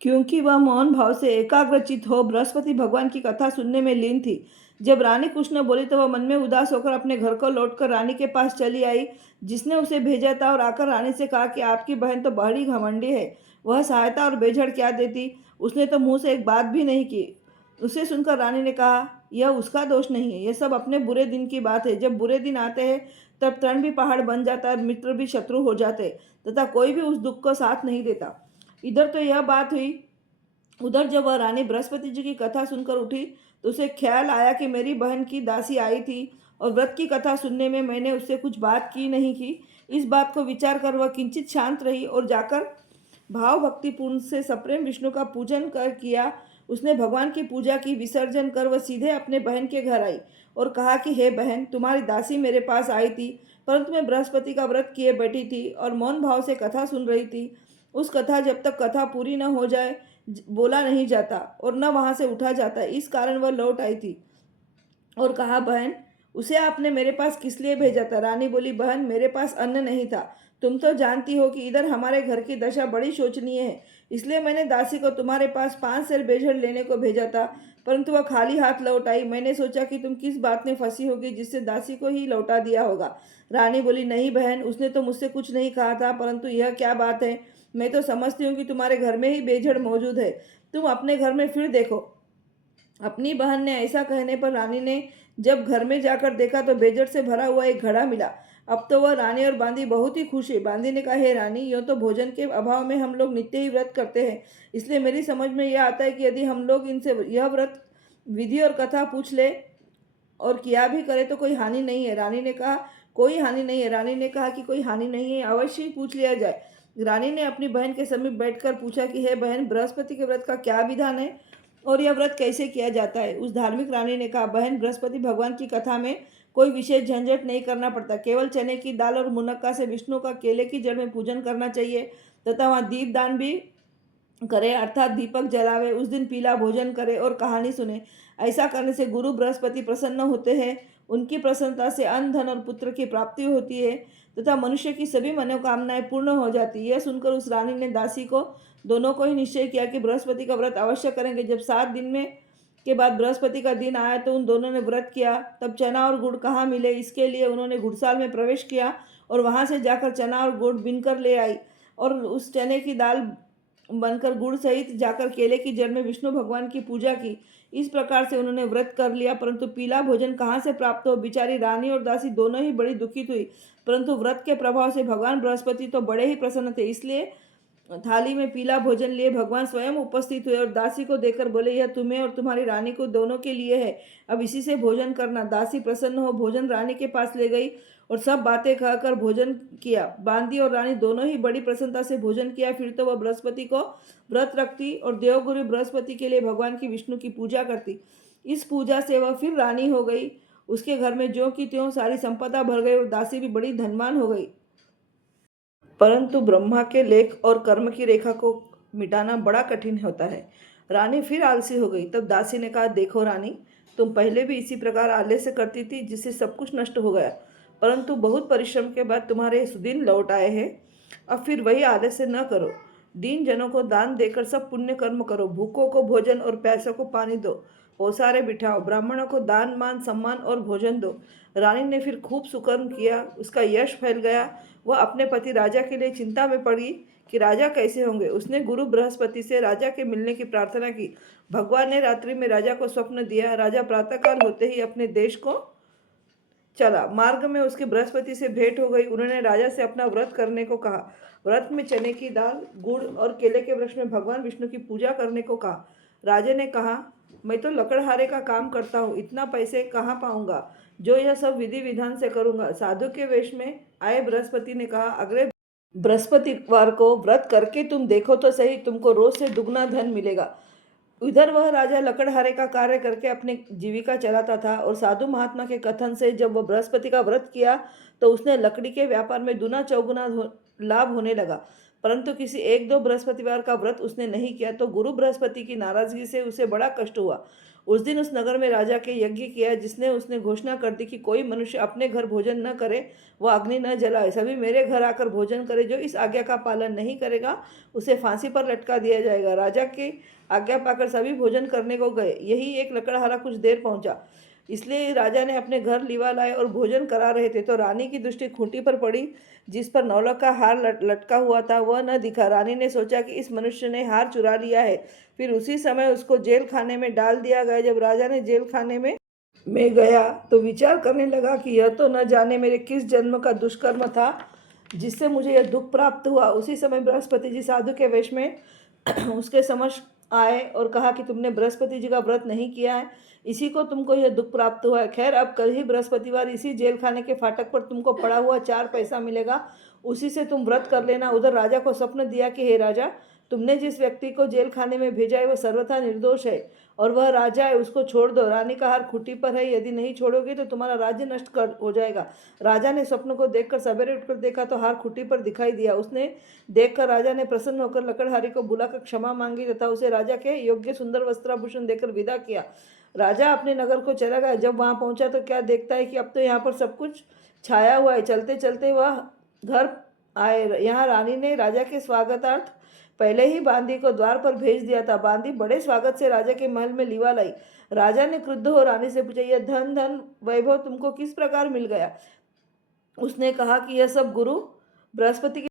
क्योंकि वह मौन भाव से एकाग्रचित हो बृहस्पति भगवान की कथा सुनने में लीन थी। जब रानी कुछ न बोली तो वह मन में उदास होकर अपने घर को लौटकर रानी के पास चली आई, जिसने उसे भेजा था, और आकर रानी से कहा कि आपकी बहन तो बड़ी घमंडी है, वह सहायता और बेझड़ क्या देती, उसने तो मुंह से एक बात भी नहीं की। उसे सुनकर रानी ने कहा, यह उसका दोष नहीं है, यह सब अपने बुरे दिन की बात है। जब बुरे दिन आते हैं तब तरण भी पहाड़ बन जाता है और मित्र भी शत्रु हो जाते हैं, तथा कोई भी उस दुख को साथ नहीं देता। इधर तो यह बात हुई। उधर जब वह रानी बृहस्पति जी की कथा सुनकर उठी तो उसे ख्याल आया कि मेरी बहन की दासी आई थी और व्रत की कथा सुनने में मैंने उससे कुछ बात की नहीं की। इस बात को विचार कर वह किंचित शांत रही और जाकर भाव भक्तिपूर्ण से सप्रेम विष्णु का पूजन कर किया। उसने भगवान की पूजा की, विसर्जन कर वह सीधे अपने बहन के घर आई और कहा कि हे बहन, तुम्हारी दासी मेरे पास आई थी, परंतु मैं बृहस्पति का व्रत किए बैठी थी और मौन भाव से कथा सुन रही थी। उस कथा जब तक कथा पूरी न हो जाए बोला नहीं जाता और न वहां से उठा जाता, इस कारण वह लौट आई थी। और कहा, बहन, उसे आपने मेरे पास किस लिए भेजा था? रानी बोली, बहन, मेरे पास अन्न नहीं था। तुम तो जानती हो कि इधर हमारे घर की दशा बड़ी शोचनीय है, इसलिए मैंने दासी को तुम्हारे पास 5 सेर बेझड़ लेने को भेजा था, परंतु वह खाली हाथ लौट आई। मैंने सोचा कि तुम किस बात में फंसी होगी जिससे दासी को ही लौटा दिया होगा। रानी बोली, नहीं बहन, उसने तो मुझसे कुछ नहीं कहा था, परंतु यह क्या बात है? मैं तो समझती हूँ कि तुम्हारे घर में ही बेझड़ मौजूद है, तुम अपने घर में फिर देखो। अपनी बहन ने ऐसा कहने पर रानी ने जब घर में जाकर देखा तो बेजड़ से भरा हुआ एक घड़ा मिला। अब तो वह रानी और बांदी बहुत ही खुश है। बांदी ने कहा, हे रानी, यूँ तो भोजन के अभाव में हम लोग नित्य ही व्रत करते हैं, इसलिए मेरी समझ में यह आता है कि यदि हम लोग इनसे यह व्रत विधि और कथा पूछ ले और किया भी करे तो कोई हानि नहीं है। रानी ने कहा, कोई हानि नहीं है। रानी ने कहा कि कोई हानि नहीं है, अवश्य ही पूछ लिया जाए। रानी ने अपनी बहन के समीप बैठकर पूछा कि हे बहन, बृहस्पति के व्रत का क्या विधान है और यह व्रत कैसे किया जाता है? उस धार्मिक रानी ने कहा, बहन, बृहस्पति भगवान की कथा में कोई विशेष झंझट नहीं करना पड़ता, केवल चने की दाल और मुनक्का से विष्णु का केले की जड़ में पूजन करना चाहिए, तथा वहाँ दीप दान भी करे, अर्थात दीपक जलावे। उस दिन पीला भोजन करे और कहानी सुने। ऐसा करने से गुरु बृहस्पति प्रसन्न होते हैं, उनकी प्रसन्नता से अन्न, धन और पुत्र की प्राप्ति होती है तथा मनुष्य की सभी मनोकामनाएं पूर्ण हो जाती है। यह सुनकर उस रानी ने दासी को दोनों को ही निश्चय किया कि बृहस्पति का व्रत अवश्य करेंगे। जब 7 दिन में के बाद बृहस्पति का दिन आया तो उन दोनों ने व्रत किया। तब चना और गुड़ कहाँ मिले, इसके लिए उन्होंने घुड़साल में प्रवेश किया और वहां से जाकर चना और गुड़ बिनकर ले आई और उस चने की दाल बनकर गुड़ सहित जाकर केले की जड़ में विष्णु भगवान की पूजा की। इस प्रकार से उन्होंने व्रत कर लिया, परंतु पीला भोजन कहाँ से प्राप्त हो? बेचारी रानी और दासी दोनों ही बड़ी दुखित हुई, परंतु व्रत के प्रभाव से भगवान बृहस्पति तो बड़े ही प्रसन्न थे, इसलिए थाली में पीला भोजन लिए भगवान स्वयं उपस्थित हुए और दासी को देकर बोले, यह तुम्हें और तुम्हारी रानी को दोनों के लिए है, अब इसी से भोजन करना। दासी प्रसन्न हो भोजन रानी के पास ले गई और सब बातें कहकर भोजन किया। बांदी और रानी दोनों ही बड़ी प्रसन्नता से भोजन किया। फिर तो वह बृहस्पति को व्रत रखती और देवगुरु बृहस्पति के लिए भगवान की विष्णु की पूजा करती। इस पूजा से वह फिर रानी हो गई। उसके घर में ज्यों की त्यों सारी संपदा भर गई और दासी भी बड़ी धनवान हो गई। परंतु ब्रह्मा के लेख और कर्म की रेखा को मिटाना बड़ा कठिन होता है। रानी फिर आलसी हो गई। तब दासी ने कहा, देखो रानी, तुम पहले भी इसी प्रकार आलस्य करती थी, जिससे सब कुछ नष्ट हो गया, परंतु बहुत परिश्रम के बाद तुम्हारे सुदिन लौट आए हैं। अब फिर वही आलस्य न करो। दीन जनों को दान देकर सब पुण्य कर्म करो, भूखों को भोजन और प्यासों को पानी दो, ओसारे बिठाओ, ब्राह्मणों को दान मान सम्मान और भोजन दो। रानी ने फिर खूब सुकर्म किया, उसका यश फैल गया। वह अपने पति राजा के लिए चिंता में पड़ी कि राजा कैसे होंगे। उसने गुरु बृहस्पति से राजा के मिलने की प्रार्थना की। भगवान ने रात्रि में राजा को स्वप्न दिया। राजा प्रातःकाल होते ही अपने देश को चला। मार्ग में उसके बृहस्पति से भेंट हो गई। उन्होंने राजा से अपना व्रत करने को कहा। व्रत में चने की दाल, गुड़ और केले के वृक्ष में भगवान विष्णु की पूजा करने को कहा। राजा ने कहा, मैं तो लकड़हारे का काम करता हूँ, इतना पैसे कहाँ पाऊंगा जो यह सब विधि विधान से करूंगा। साधु के वेश में आए बृहस्पति ने कहा, अगले बृहस्पतिवार को व्रत करके तुम देखो तो सही, तुमको रोज से दुगना धन मिलेगा। इधर वह राजा लकड़हारे का कार्य करके अपने जीविका चलाता था और साधु महात्मा के कथन से जब वह बृहस्पति का व्रत किया तो उसने लकड़ी के व्यापार में दुना चौगुना लाभ होने लगा। परंतु किसी एक दो बृहस्पतिवार का व्रत उसने नहीं किया तो गुरु बृहस्पति की नाराजगी से उसे बड़ा कष्ट हुआ। उस दिन उस नगर में राजा के यज्ञ किया जिसने उसने घोषणा कर दी कि कोई मनुष्य अपने घर भोजन न करे, वह अग्नि न जलाए, सभी मेरे घर आकर भोजन करे। जो इस आज्ञा का पालन नहीं करेगा उसे फांसी पर लटका दिया जाएगा। राजा की आज्ञा पाकर सभी भोजन करने को गए। यही एक लकड़हारा कुछ देर पहुंचा, इसलिए राजा ने अपने घर लीवा लाए और भोजन करा रहे थे तो रानी की दृष्टि खूंटी पर पड़ी जिस पर नौलख का हार लटका हुआ था, वह न दिखा। रानी ने सोचा कि इस मनुष्य ने हार चुरा लिया है। फिर उसी समय उसको जेल खाने में डाल दिया गया। जब राजा ने जेल खाने में गया तो विचार करने लगा कि यह तो न जाने मेरे किस जन्म का दुष्कर्म था जिससे मुझे यह दुख प्राप्त हुआ। उसी समय बृहस्पति जी साधु के वेश में उसके समक्ष आए और कहा कि तुमने बृहस्पति जी का व्रत नहीं किया है, इसी को तुमको यह दुख प्राप्त हुआ है। खैर, अब कल ही बृहस्पतिवार इसी जेल खाने के फाटक पर तुमको पड़ा हुआ 4 पैसा मिलेगा, उसी से तुम व्रत कर लेना। उधर राजा को स्वप्न दिया कि हे राजा, तुमने जिस व्यक्ति को जेल खाने में भेजा है वह सर्वथा निर्दोष है और वह राजा है, उसको छोड़ दो। रानी का हार खूंटी पर है, यदि नहीं छोड़ोगे तो तुम्हारा राज्य नष्ट कर हो जाएगा। राजा ने स्वप्न को देखकर सवेरे उठकर देखा तो हार खूंटी पर दिखाई दिया। उसने देखकर राजा ने प्रसन्न होकर लकड़हारी को बुलाकर क्षमा मांगी तथा उसे राजा के योग्य सुंदर वस्त्राभूषण देकर विदा किया। राजा अपने नगर को चला गया। जब वहां पहुंचा तो क्या देखता है कि अब तो यहाँ पर सब कुछ छाया हुआ है। चलते चलते वह घर आए। यहाँ रानी ने राजा के स्वागतार्थ पहले ही बांदी को द्वार पर भेज दिया था। बांदी बड़े स्वागत से राजा के महल में लीवा लाई। राजा ने क्रुद्ध हो रानी से पूछा, यह धन धन वैभव तुमको किस प्रकार मिल गया? उसने कहा कि यह सब गुरु बृहस्पति